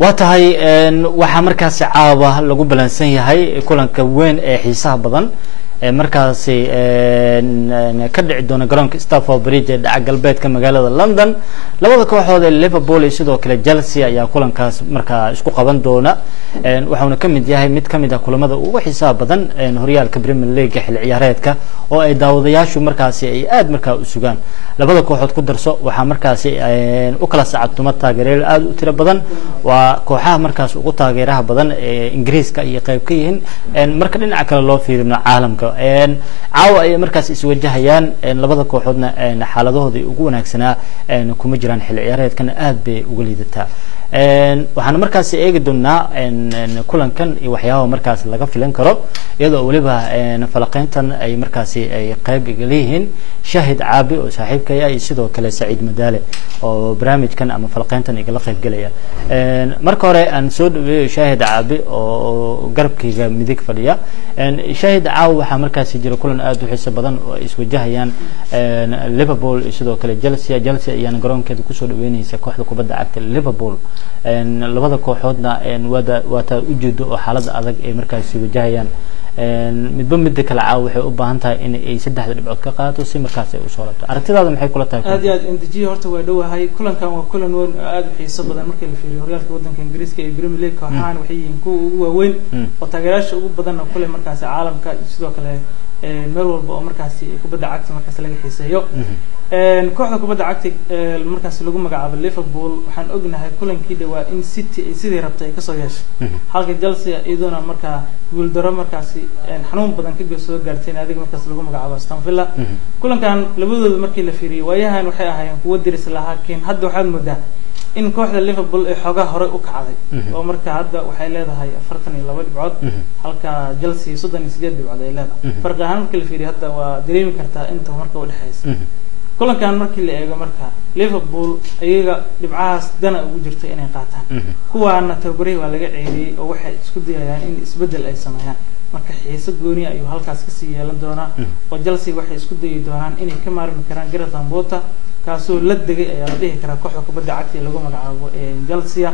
واتهاي waxaa markaas caawa lagu balansan yahay kulanka weyn ee xiisaha badan markaas ka dhici doona garoonka Stamford Bridge ee dhaca galbeedka magaalada London labada kooxood ee Liverpool iyo sidoo kale Chelsea ayaa kulankaas markaa isku qaban doona waxaana kamid yahay mid kamid ah kulamada ugu xiisaha badan horyaalka Premier League xil ciyaareedka oo ay daawadayaashu markaas ay aad markaa u sugaan labada kooxood ku darso waxa markaas u kala sacabtuma taageerayaal aad u tiro badan waa kooxaha markaas ugu taageeraha badan ee Ingiriiska iyo qayb ka yihiin marka dhinaca kale loo fiirino caalamka caawa ay markaas iswajahayaan labada kooxoodna xaaladooda ugu wanaagsanaa kuma jiraan xil ciyaareedkan aad bay uga liidataa waxaan markaas eegi doonaa kulankan iyo waxyaabaha markaas laga filan karo iyadoo waliba falaqeyntan ay markaas ay qayb leeyihiin Shahid Caabi oo saaxiibkay ay sidoo kale Saciid Madaale oo barnaamijkan ama falaqeyntan igala qayb galaya marka hore aan soo dhaweeyo Shahid Caabi oo garabkayga midig fadhiya Shahid Caabi waxa markaas jira kulan aad u xiiso badan oo iswajahayaan Liverpool iyo sidoo kale Chelsea ayaan garoonkeeda ku soo dhaweynaysa kooxda kubadda cagta Liverpool labada kooxoodna wada u jeedo oo xaalada adag ay markaas wajahayaan midba mid kala caaw waxay u baahan tahay in ay saddexda dhibcood ka qaato si markaas ay u soo laabto aragtidaada maxay kula tahay aad iyo aad MDG horta waa dhawahay kulankan waa kulan weyn oo aad u xiiso badan marka la fiiriyo horyaalka wadanka Ingiriiska ee Premier League kooxahan waxay yihiin kuwa ugu waaweyn oo taageerayaasha ugu badan kule markaas caalamka iyo sidoo kale meel walba oo markaas kubadda cagta markaas laga xiiseeyo kooxda kubadda cagta markaas lagu magacaabo Liverpool waxaan ognahay kulankii dhawaa in City ay sidii rabtay ay ka soo yeeshay halka Chelsea iyaduna markaa guul daro markaas xanuun badan ka soo gaartay adiga markaas lagu magacaabo Aston Villa kulankan labadooda markii la fiiriyay waayahan waxay ahaayeen kuwa diris lahaa keen hadda waxaad moodaa in kooxda Liverpool ay xogaa hore u kacday oo marka hadda waxay leedahay 42 dhibcood halka Chelsea 38 dhibcood ay leedahay farqi ahaan markii la fiiriyay hadda waa dareemi kartaa inta marka u dhaxaysa kulankan markii la eego marka Liverpool ayaga dhibcaas dana ugu jirtay inay qaataan kuwaana tababaray waa laga ceeliyay oo waxay isku dayayaan in isbedel ay sameeyaan marka xiiso gooni ayuu halkaas ka sii yeelan doonaa oo Chelsea waxay isku dayi doonaan inay ka maarmi karaan Gareth Bale kaasoo la degay ayaa la dhihi karaa kooxda kubadda cagta lagu magacaabo Chelsea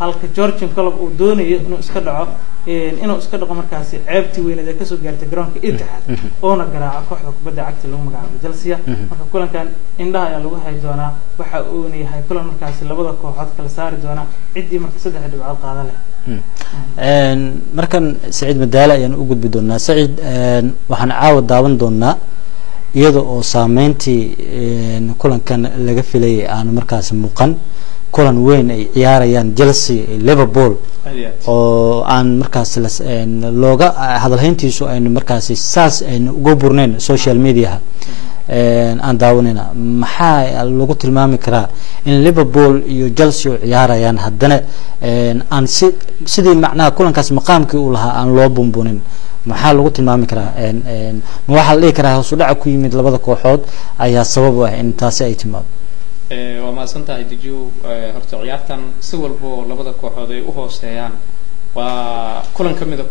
halka Jurgen Klopp uu doonayo inuu iska dhaqo markaas ceebti weyneed ee ka soo gaartay garoonka Etihad oo na garaaca kooxda kubadda cagta lagu magacaabo Chelsea marka kulankan indhaha ayaa lagu hay doonaa waxa uu yahay kulan markaas labada kooxood kala saari doona cidii marka saddex dhibcood qaada leh markan Saciid Madaale ayaan u gudbi doonaa Saciid waxaan caawa daawan doonaa iyada oo saameyntii kulankan laga filayay aan markaas muuqan kulan weyn ay ciyaarayaan Chelsea iyo Liverpool oo aan markaas looga hadalhayntiisu ay markaas saas ay ugu burneen social media aan daawanayna maxaa lagu tilmaami karaa in Liverpool iyo Chelsea oo ciyaarayaan haddana aan sidii macnaha kulankaas maqaamkii uu lahaa aan loo bumbunin maxaa lagu tilmaami karaa waxa la dhihi karaa hoos u dhac ku yimid labada kooxood ayaa sabab u ah in taasi ay timaado waa maasantahay dijiw horta ciyaartan si walba labada kooxood ay u hooseeyaan waa kulan kamid ah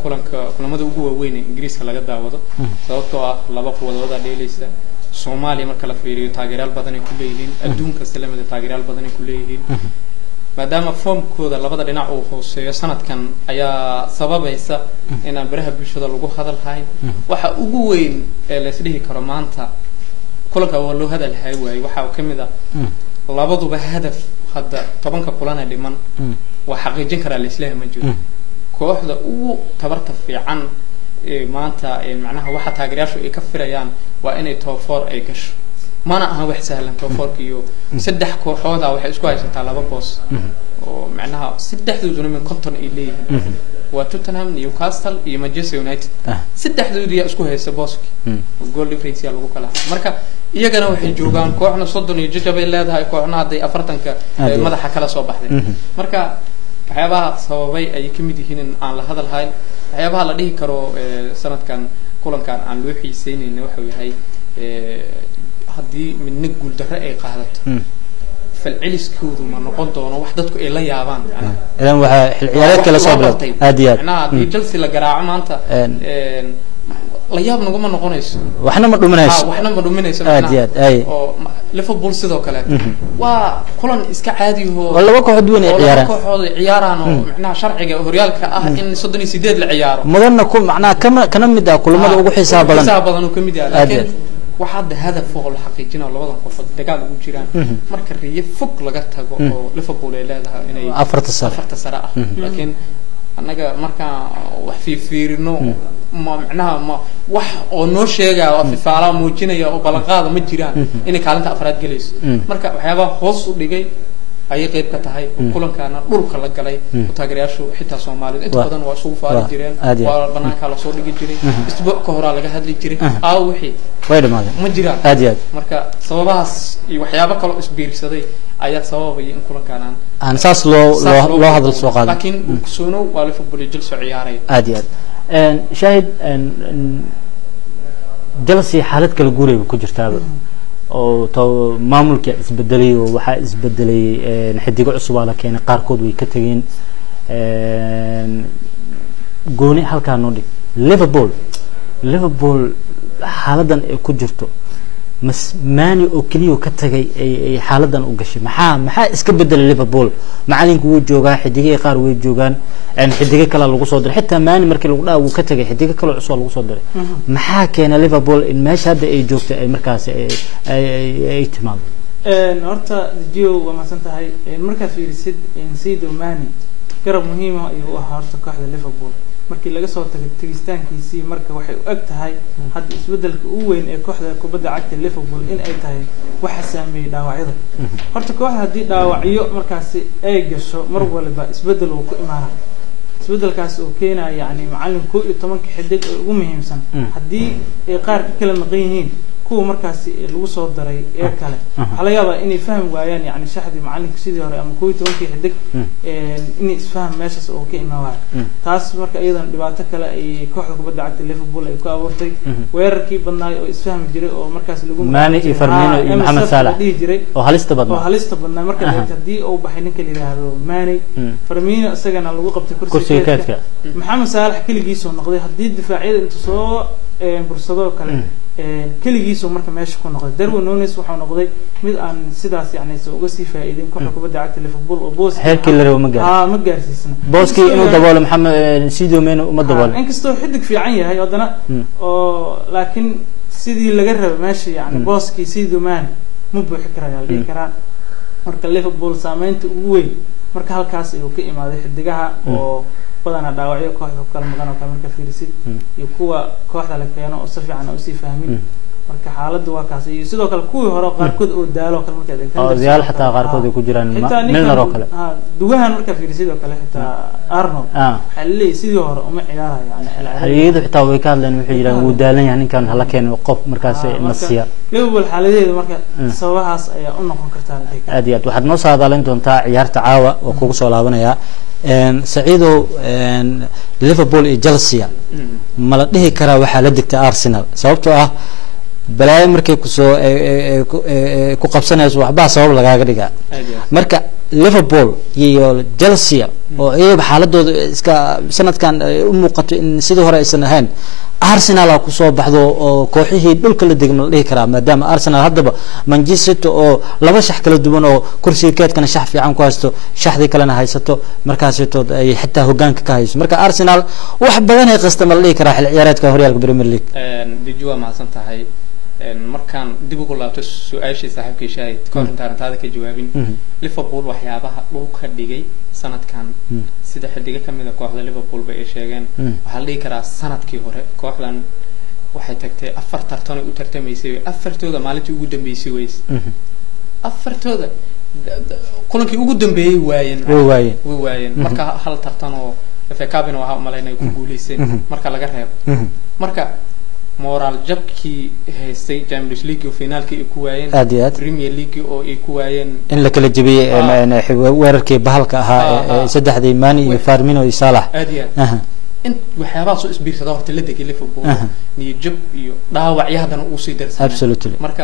kulamada ugu waaweyn ee Ingiriiska laga daawado sababtoo ah laba quwadooda dheelaysa Soomaaliya marka la fiiriyo taageerayaal badan ay ku leeyihiin adduunka salaamada taageerayaal badan ay ku leeyihiin maadaama foomkooda labada dhinac uu hooseeyo sanadkan ayaa sababaysa in aan baraha bulshada lagu hadal hayn waxa ugu weyn ee la isdhihi karo maanta kulanka waa loo hadal hay waay waxa kamid ah labaduba hadaf hadda 10 kulan ay dhiman waa xaqiijin karaa la islaahay ma jiro kooxda ugu tabarta fiican ee maanta macnaha waxa taageerayaashu ay ka firayaan waa inay top 4 ay gasho mana aha wax sahlan top 4 iyo saddex kooxood waxay isku haysataa laba boos oo macnaha saddexdooduna min konton ay leeyihiin waa Tottenham Newcastle iyo Manchester United saddexdoodu isku haysta booski goal difference lagu kala marka iyagana waxay joogaan kooxna 30 iyo jajabay leedahay kooxna haday 40ka madaxa kala soo baxday marka waxyaabaha sababay ay kamid yihiin in aan la hadal hayn waxyaabaha la dhihi karo sanadkan kulankan aan loo xiiseynayna waxa yahay haddii midna guul darro ay qaadato falceliskoodu ma noqon doono wax dadku ay la yaabaan idan waxa xil ciyaareedka la soo bilowday aad iyo aad Chelsea la garaaco maanta la yaab naguma noqonayso waxna ma dhuminayso aad iyo aad ay oo liverpool sidoo kale waa kulan iska caadi oo laba kooxood weyn ay ciyaaraan kooxood ciyaaraan oo macnaha sharciga horyaalka ah in 38 la ciyaaro mudanna ku macnaha kana mid ah kulamada ugu xiisaha badan oo kamid ah laakiin waxaad hadaf oo la xaqiijinayo labadan kooxood dagaal ugu jiraan marka riyo fog laga tago oo liverpool ay leedahay inay afarta sare ah laakiin anaga marka wax fiirino ma macnaha ma wax oo noo sheegay oo fifaala muujinaya oo balaqaad ma jiraan in kaalinta afraad galayso marka waxyaaba hoos u dhigay ay qayb ka tahay kulankaana dhulka la galay taageerayaashu xitaa Soomaaliyeed inta badan waa soo faari jireen waa banaanka la soo dhigi jiray isbuuc ka hor laga hadli jiray wixii way dhamaadeen ma jiraan aad marka sababahaas iyo waxyaabo kale isbiirsaday ayaa sababay in kulankan aan saas loo hadal soo qaaday laakiin Suno waa Liverpool Chelsea ciyaaray aad shaahid Chelsea xaalad kala guuray ku jirtaa oo maamulka isbedelay oo waxa isbedelay xidigo cusub la keenay qaarkood way ka tageen gooni halka noo dhig Liverpool xaaladan ay ku jirto maani oo kaliya ka tagay ay xaaladan u gashay maxaa iska bedelay Liverpool macalinku wuu joogaa xidigay qaar way joogaan xidigay kala lagu soo diray xitaa maani markii lagu dhaawo ka tagay xidigay kala cusub lagu soo diray maxaa keenay Liverpool in meesha hadda ay joogto ay markaas ay timaado horta Gio waa maasan tahay marka fiirisid in Sadio Mane garab muhiim ah ayuu ahaa horta kooxda Liverpool markii laga soo tagay tagistaankiisii marka waxay u eg tahay hadda isbedelka ugu weyn ee kooxda kubadda cagta Liverpool in ay tahay waxa saameeyay dhaawacyada horta kooxda hadii dhaawacyo markaas ay gasho mar walba isbedel uu ku imaanaa isbedelkaas oo keenaya yani macalinku 12 xidig ugu muhiimsan hadii ay qaar kala maqan yihiin kuwa markaas lagu soo daray ee kale waxa laga yaabaa inay fahmi waayaan yani shaxdi macalinka sidii hore ama 12 xidig in isfaham meeshaas oo ka imaanaya taas marka iyadan dhibaato kale ay kooxda kubadda cagta Liverpool ay ku abuurtay weerarkii badnaay oo isfahmi jiray oo markaas lagu Mane iyo Firmino iyo Mohamed Salah oo halista badnaa marka hadii uu baxay ninka la yiraahdo Mane Firmino isagana lagu qabtay kursiga Mohamed Salah kaligiisoo noqday hadii difaacyada inta soo bursado kale kaligiisu marka meesha ku noqday Darwin Núñez wuxuu noqday mid aan sidaas yani soo uga sii faa'iidin kooxda kubadda cagta Liverpool oo boos heerkii la rabo ma gaarsiisna booskii inuu daboolo Mohamed Sadio Mane uma daboolo inkastoo xidig fiican yahay wadana oo laakiin sidii laga rabo meesha yani booskii Sadio Mane ma buuxi karaa marka Liverpool saameynta ugu weyn marka halkaas ayuu ka imaaday xidigaha oo badana dhaawacyo kooxda kala maqan oo marka fiirisid iyo kuwa kooxda la keeno oo si fiican u sii fahmin marka xaaladdu waa kaas iyo sidoo kale kuwii hore qaarkood oo daalo kale marka ay ziyaal xataa qaarkood ay ku jiraan Milner oo kale dugahan marka fiirisid oo kale xitaa Arnold xalli sidii hore uma ciyaarayo yani xaliyadu xitaa way ka hadleen wuxuu yiraahdaa wuu daalan yahay ninkan hala keeno qof markaas nasiya Liverpool xaaladeedu marka sababahaas ayaa u noqon kartaa aad iyo aad waxaad noo saadaalin doontaa ciyaarta caawa oo kugu soo laabanaya سعيدو ليفربول جلسيا ما لا dhihi karaa waxa la digtay Arsenal sababtoo balaay markay ku soo ku qabsanayso waxba sabab lagaaga dhigaa marka Liverpool iyo Chelsea oo ay xaaladooda iska sanadkan u muuqato in sidoo hore aysan ahayn Arsenal ku soo baxdo oo kooxihii dhulka la degmo la dhihi karaa maadaama Arsenal hadaba Manchester oo laba shax kala duwan oo kursiga keedkana shax fiican ku haysto shaxdii kalena haysato markaas ay xitaa hoggaanka ka hayso marka Arsenal wax badan ay qastama la dhihi karaa xil ciyaareedka horyaalka Premier League dijwa ma san tahay markaan dib ugu laabto su'aashii saaxiibkii Shaahid koontaantaada ka jawaabin Liverpool waxyaabaha uu ka dhigay sanadkan sida xidiga kamida kooxda Liverpool bay sheegeen waxa la dhihi karaa sanadkii hore kooxdan waxay tagtay 4 tartan u tartamaysay afartooda maalintii ugu dambeysay weys afartooda kulankii ugu dambeeyay waayeen marka hal tartan oo FA Cup waxa u maleynay ku guuleyseen marka laga reebo marka moral jabkii haystay Champions League oo finaalkii ku waayeen Premier League oo ay ku waayeen in la kala jabiyay weerarkii bahalka ahaa saddexdii Mane iyo Firmino iyo Salah in waxyaabaha soo isbiirsada horta la degay Liverpool ni jab iyo dhaawac hadana uu sii darsanay absolutely marka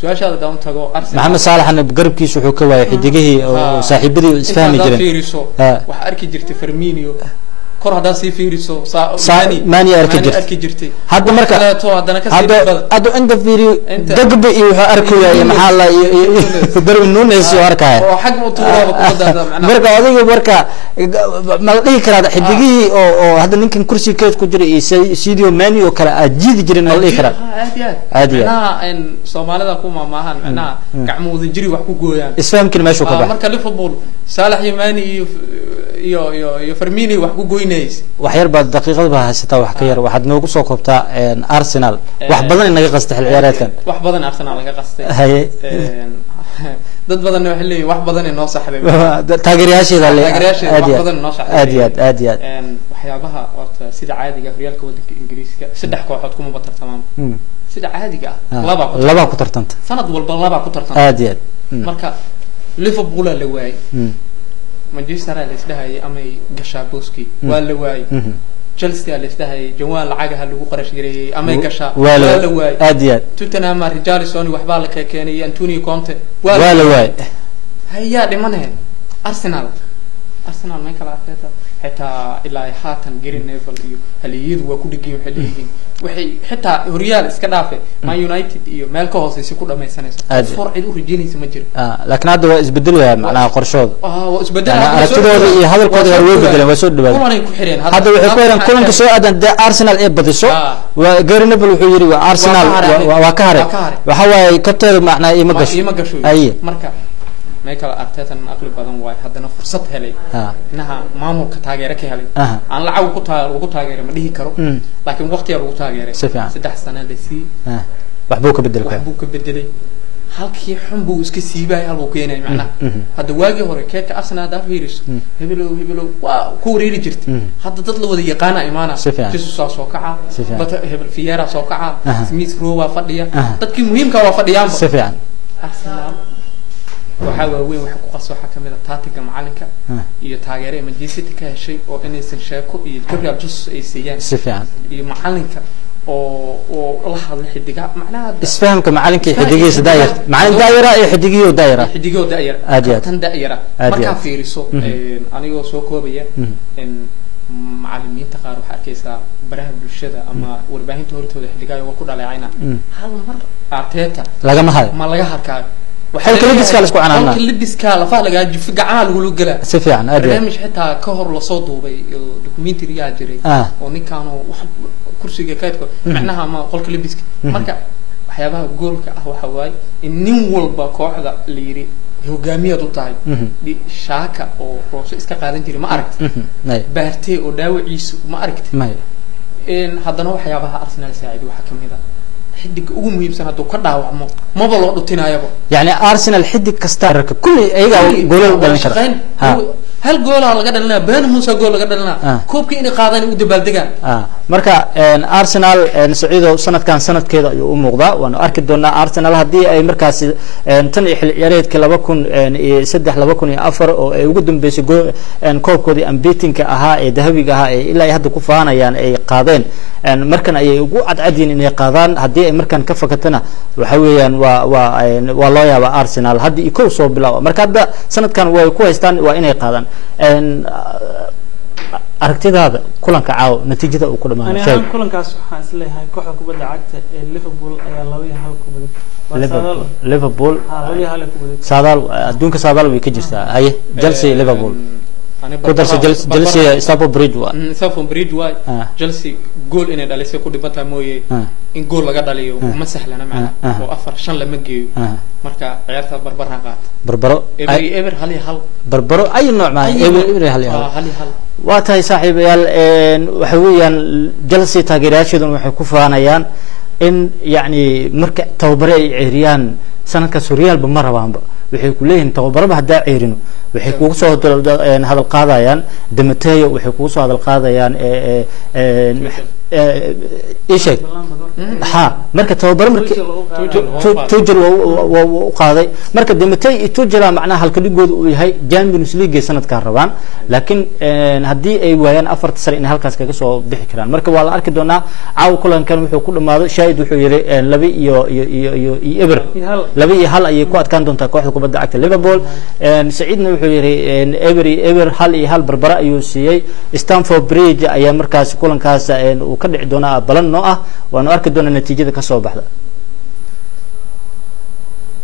su'aashaada doon tago Arsenal Mohamed Salah ana garabkiisu wuxuu ka waayay xidigihii oo saaxiibadii isfahmi jireen waxa arki jirtay Firmino kor hadaa sii fiiriso mani arki jirtay hadda marka hadda inta fiiri dagba iyo waxa arkaya maxaa la Darwin Nunes oo arkaya oo xaq u tuuraba kubadda marka adiga marka ma la dhihi karaa xidigii oo hadda ninkan kursiga ku jira iyo Sadio Mane oo kala ajiidi jirin ma la dhihi karaa aadi in Soomaalida ku maahan macnaha gacmooda jiri wax ku gooyaan isfahamkin meesha ka baxay marka Liverpool Salah iyo Mane iyo Firmino wax ku gooynays wax yar baad daqiiqad baa haysata wax ka yar waxaad noogu soo koobtaa Arsenal wax badan inaga qastay xil ciyaareedkan wax badan Arsenal laga qastay dad badan waxay leeyihiin wax badan inoo saxday taageerayaasheeda wax badan inoo saxday aad waxyaabaha horta sida caadiga horyaalka wadanka Ingiriiska saddex kooxood kuma batartamaan sida caadiga laba ku tartanta sanad walba laba ku tartanta aad marka Liverpool la waayay Manchester la isdhahay ama gashaa booski waa la waayay Chelsea la isdhahay jawaan lacagaha lagu qarash gareeyay ama gashaa waa la waayay aad Tottenham Richarlison waxba la keenay Antonio Conte waa la waayay haya dhimanay Arsenal ma kala afeeta حتى إلى حاتن جرين نيفل هاليد وكل جيم حليين وحي حتى ريال إسكندافع ما يونايتد إيو مالكو هوس يسكون ما يسنس فور عدو رجيني سمجر لكن هذا إسبدلها معناها قرشود وإسبدلها أرتدوا هذا القدر هو بدل وسود بدل هذا وحكيران كلهم كسوء أدن أرسنال إيه بدسو وجرين نيفل وحيري وأرسنال وكهرب وحوا كتر معنا إيه مقش أي مركب مايكل أرتيتا أقل بدن واي هذا فرصة هلي إنها مامور كتاجر كهلي أنا لعو كتاجر ما ليه كرو لكن وقت يا كتاجر سدح سنة لسي وحبوك بدلي هل كي حنبو إسك سيبا هل وكينا معنا هذا واجه هو كيك أصلا ده فيروس هبلو وكوري جرت هذا تطلب ذي قانا إيمانا جسوس سوكعة هبل فيارا سوكعة سميث روا فديا تذكر مهم كوا فديا سفيان أرسنال وحاول وين وحكوا قصوا حكمنا تاتيك معلنك يتاجرين من جيسيت كهشي أو إني سنشاكو يكبر جزء إيسيان سفيان معلنك أو الله هذا الحدقة معناه إسفهمك معلنك حدقية دايرة معلن دايرة حدقية ودايرة حدقية ودايرة أديات دايرة ما كان في رسو أنا يو سوكو بيا إن معلمين تقارب حكيسا براه بالشدة أما ورباهين توري توري حدقية وكل على عينا هذا مرة أعطيتها لقى ما هاي ما لقاها كار وحول كل بس كلا سكوا عننا كل بس كلا فعلا قاعد في قعال ولو قلا سفيان أدري مش حتى كهر لصوته بي دوكيومنتري جري وني كانوا كرسي كايتكو معناها ما قول كل بس مركا waxyaabaha goolka ah waxa waay in nin walba kooxda la yiri hogaamiyad u tahay shaaka oo roos iska qaadan jiray ma aragtay baartay oo dhaawaciisu ma aragtay in hadana waxyaabaha Arsenal saacid waxa kamid ah حدك ugu muhiimsan haduu ka dhaawacmo maba loo dhutinaayaba yani Arsenal xidig kasta raka kulli ayaga gool dhalin kara hal gool laga dhalina been Musa gool laga dhalina koobkii in qaadan u dabaaldegaan marka Arsenal Saciido sanadkan sanadkeeda ayuu u muuqdaa waana arki doonaa Arsenal hadii ay markaas tan xil ciyaareedka 2003-2004 oo ay ugu dambeysay koobkoodii unbeaten-ka ahaa ee dahabiga ahaa ee ilaa hadda ku faanayaan ay qaadeen markan ay ugu cadcadin inay qaadaan hadii ay markan ka fakatana waxa weeyaan waa loo yaabaa Arsenal hadii iko soo bilaabo marka hadda sanadkan way ku haystaan waa inay qaadaan aragtidaada kulanka caaw natiijada uu ku dhamaanay aniga kulankaas waxaan isleeyahay kooxda kubadda cagta ee Liverpool ayaa 2-1 ku baday Liverpool 2-1 ku baday saadaal adduunka saadaal way ka jirtaa haye Chelsea Liverpool كودرس جلسي سافو بريدج واي جلسي جول إن داليسي كودي بطل موي إن جول لقى داليو ما سهلنا معنا وأفر شن لما جيو مركا عيارتها بربرها قات بربرو إبر هالي هال بربرو أي نوع معي إبر هالي هال واتاي صاحب يال وحويا جلسي تاجرات شدون وحكوفانا يان إن يعني مركا توبري عريان سنة كسوريال بمرة وانبا waxay ku leeyihiin tababarba hadaa ceerino waxay kugu soo hadal qaadayaan Demetrio waxay kugu soo hadal qaadayaan إيشك ها مركز توبر مركز توجل وقاضي مركز دمتي توجل معناها هالكل يقول هاي جامبيونز ليج سنة كهربان لكن هدي أي ويان أفرت سر إن هالكاس كجسوا بحكران مركز والله أركضنا عاو كلن كانوا يحكوا كل ما شاهد وحيري لبي يو إبر لبي هل أي قوات كان دون تقوى حكوا بدأ عكت ليفربول سعيدنا وحيري إبر هل بربراء يوسي ستانفورد بريج أي مركز كلن كاس وكل عدونا بلن نوعه وأنا أركض دون النتيجة كسب بحدا